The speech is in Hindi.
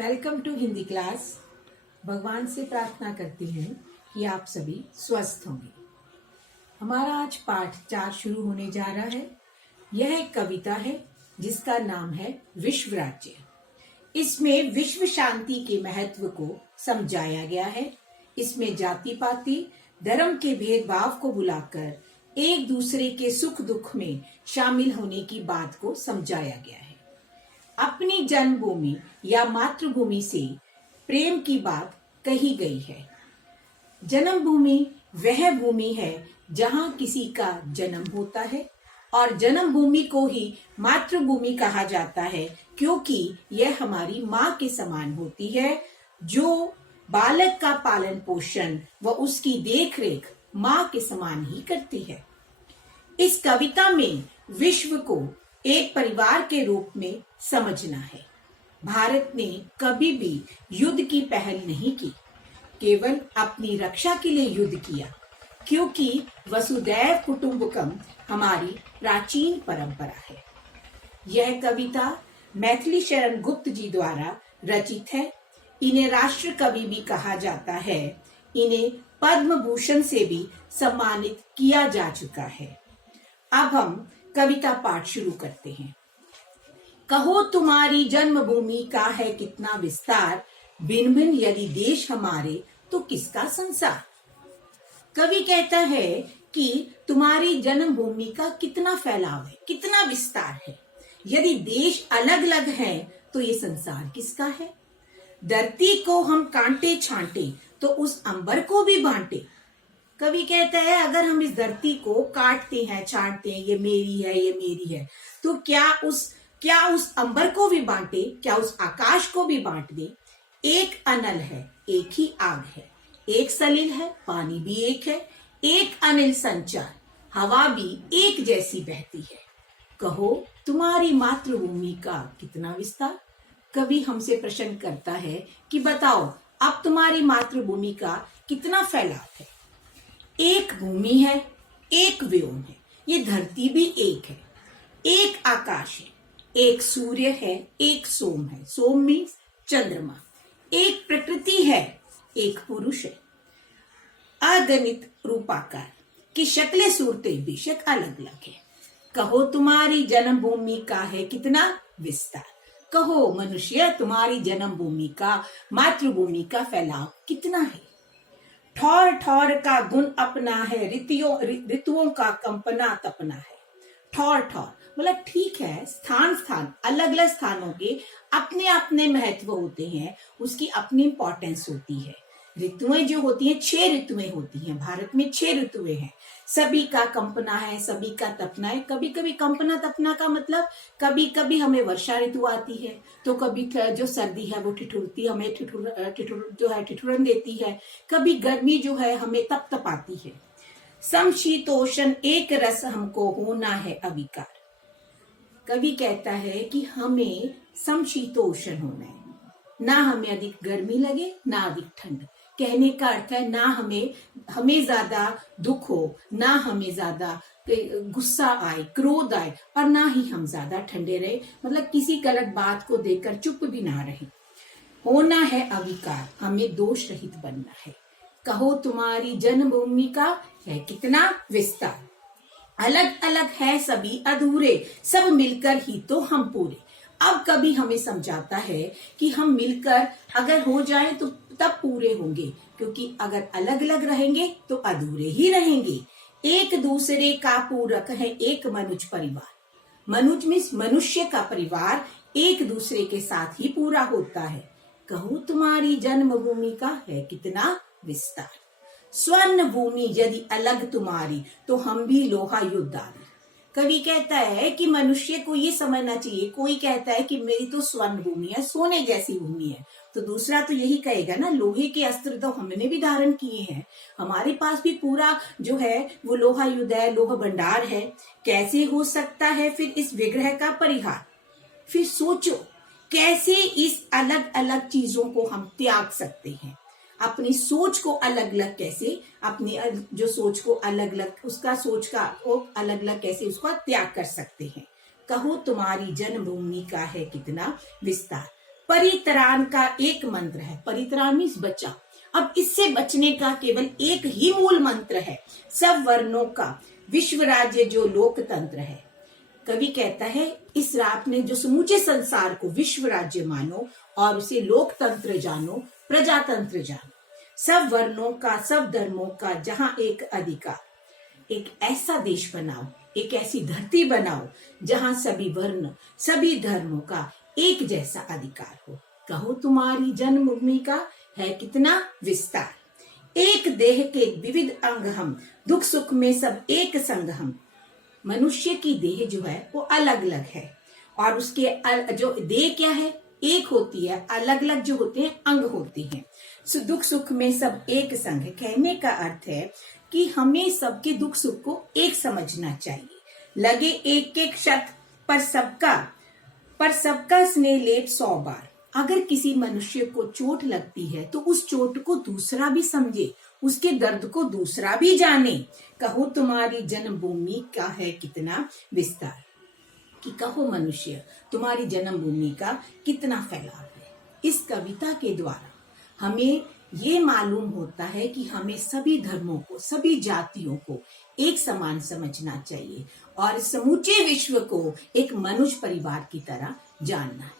Welcome to Hindi class. भगवान से प्रार्थना करती हैं कि आप सभी स्वस्थ होंगे। हमारा आज पाठ 4 शुरू होने जा रहा है। यह एक कविता है जिसका नाम है विश्व राज्य। इसमें विश्व शांति के महत्व को समझाया गया है। इसमें जाति पाति धर्म के भेदभाव को बुलाकर एक दूसरे के सुख दुख में शामिल होने की बात को समझाया गया है। अपनी जन्मभूमि या मातृभूमि से प्रेम की बात कही गई है। जन्मभूमि वह भूमि है जहाँ किसी का जन्म होता है और जन्मभूमि को ही मातृभूमि कहा जाता है, क्योंकि यह हमारी माँ के समान होती है, जो बालक का पालन पोषण व उसकी देखरेख माँ के समान ही करती है। इस कविता में विश्व को एक परिवार के रूप में समझना है। भारत ने कभी भी युद्ध की पहल नहीं की, केवल अपनी रक्षा के लिए युद्ध किया, क्योंकि वसुदैव कुटुंबकम हमारी प्राचीन परंपरा है। यह कविता मैथिली शरण गुप्त जी द्वारा रचित है। इन्हें राष्ट्र कवि भी कहा जाता है। इन्हें पद्म भूषण से भी सम्मानित किया जा चुका है। अब हम कविता पाठ शुरू करते हैं। कहो तुम्हारी जन्मभूमि का है कितना विस्तार, भिन्न भिन्न यदि देश हमारे तो किसका संसार। कवि कहता है कि तुम्हारी जन्मभूमि का कितना फैलाव है, कितना विस्तार है। यदि देश अलग अलग हैं तो ये संसार किसका है। धरती को हम कांटे छांटे तो उस अंबर को भी बांटे। कवि कहता है अगर हम इस धरती को काटते हैं, छांटते हैं, ये मेरी है, ये मेरी है, तो क्या उस अंबर को भी बांटे, क्या उस आकाश को भी बांट दे। एक अनल है, एक ही आग है, एक सलिल है, पानी भी एक है, एक अनिल संचार, हवा भी एक जैसी बहती है। कहो तुम्हारी मातृभूमि का कितना विस्तार। कवि हमसे प्रश्न करता है कि बताओ अब तुम्हारी मातृभूमि का कितना फैलाव है। एक भूमि है, एक व्योम है, ये धरती भी एक है, एक आकाश है, एक सूर्य है, एक सोम है, सोम मीन्स चंद्रमा, एक प्रकृति है, एक पुरुष है। अगणित रूपाकार की शक्लें सूरतें बेशक अलग अलग है। कहो तुम्हारी जन्मभूमि का है कितना विस्तार। कहो मनुष्य तुम्हारी जन्मभूमि का, मातृभूमि का फैलाव कितना है। ठौर ठौर का गुण अपना है, ऋतुओं का कंपना तपना है। ठौर ठौर मतलब ठीक है, स्थान स्थान अलग अलग स्थानों के अपने अपने महत्व होते हैं, उसकी अपनी इंपॉर्टेंस होती है। ऋतुएं जो होती हैं 6 ऋतुएं होती हैं। भारत में 6 ऋतुएं हैं। सभी का कंपना है, सभी का तपना है। कभी कभी कंपना तपना का मतलब कभी कभी हमें वर्षा ऋतु आती है तो कभी जो सर्दी है वो ठिठुरती, हमें ठिठुरन देती है। कभी गर्मी जो है हमें तप तपाती है। समशीतोष्ण एक रस हमको होना है अविकार। कवि कहता है कि हमें समशीतोष्ण होना है, ना हमें अधिक गर्मी लगे ना अधिक ठंड। कहने का अर्थ है ना हमें ज्यादा दुख हो, ना हमें ज्यादा गुस्सा आए, क्रोध आए, और ना ही हम ज्यादा ठंडे रहे, मतलब किसी गलत बात को देखकर चुप भी ना रहे। होना है अविकार, हमें दोष रहित बनना है। कहो तुम्हारी जन्मभूमि का है कितना विस्तार। अलग अलग है सभी अधूरे, सब मिलकर ही तो हम पूरे। अब कभी हमें समझाता है कि हम मिलकर अगर हो जाएं तो तब पूरे होंगे, क्योंकि अगर अलग अलग रहेंगे तो अधूरे ही रहेंगे। एक दूसरे का पूरक है एक मनुष्य परिवार। मनुष्य मीन्स मनुष्य का परिवार एक दूसरे के साथ ही पूरा होता है। कहो तुम्हारी जन्मभूमि का है कितना विस्तार। स्वर्ण भूमि यदि अलग तुम्हारी तो हम भी लोहा युद्धारी। कवि कहता है कि मनुष्य को ये समझना चाहिए, कोई कहता है कि मेरी तो स्वर्ण भूमि है, सोने जैसी भूमि है, तो दूसरा तो यही कहेगा ना लोहे के अस्त्र तो हमने भी धारण किए हैं, हमारे पास भी पूरा जो है वो लोहा युद्ध है, लोहा भंडार है। कैसे हो सकता है फिर इस विग्रह का परिहार। फिर सोचो कैसे इस अलग अलग चीजों को हम त्याग सकते हैं। अपनी सोच को अलग अलग कैसे, अपनी जो सोच को अलग अलग, उसका सोच का अलग अलग कैसे उसका त्याग कर सकते हैं। कहो तुम्हारी जन्मभूमि का है कितना विस्तार। परित्राण का एक मंत्र है। परित्राण मीन्स बचा। अब इससे बचने का केवल एक ही मूल मंत्र है, सब वर्णों का विश्व राज्य जो लोकतंत्र है। कवि कहता है इस आपने जो समूचे संसार को विश्व राज्य मानो और उसे लोकतंत्र जानो, प्रजातंत्र जानो, सब वर्णों का सब धर्मों का जहां एक अधिकार, एक ऐसा देश बनाओ, एक ऐसी धरती बनाओ जहां सभी वर्ण सभी धर्मों का एक जैसा अधिकार हो। कहो तुम्हारी जन्मभूमि का है कितना विस्तार, एक देह के विविध अंग हम, दुख सुख में सब एक संग हम। मनुष्य की देह जो है वो अलग अलग है और उसके जो देह क्या है, एक होती है, अलग अलग जो होते हैं अंग होते हैं। दुख सुख में सब एक संग है। कहने का अर्थ है कि हमें सबके दुख सुख को एक समझना चाहिए। लगे एक एक क्षत पर सबका स्नेह लेप 100 बार। अगर किसी मनुष्य को चोट लगती है तो उस चोट को दूसरा भी समझे, उसके दर्द को दूसरा भी जाने। कहो तुम्हारी जन्मभूमि का है कितना विस्तार, कि कहो मनुष्य तुम्हारी जन्मभूमि का कितना फैलाव है। इस कविता के द्वारा हमें ये मालूम होता है कि हमें सभी धर्मों को सभी जातियों को एक समान समझना चाहिए और समूचे विश्व को एक मनुष्य परिवार की तरह जानना है।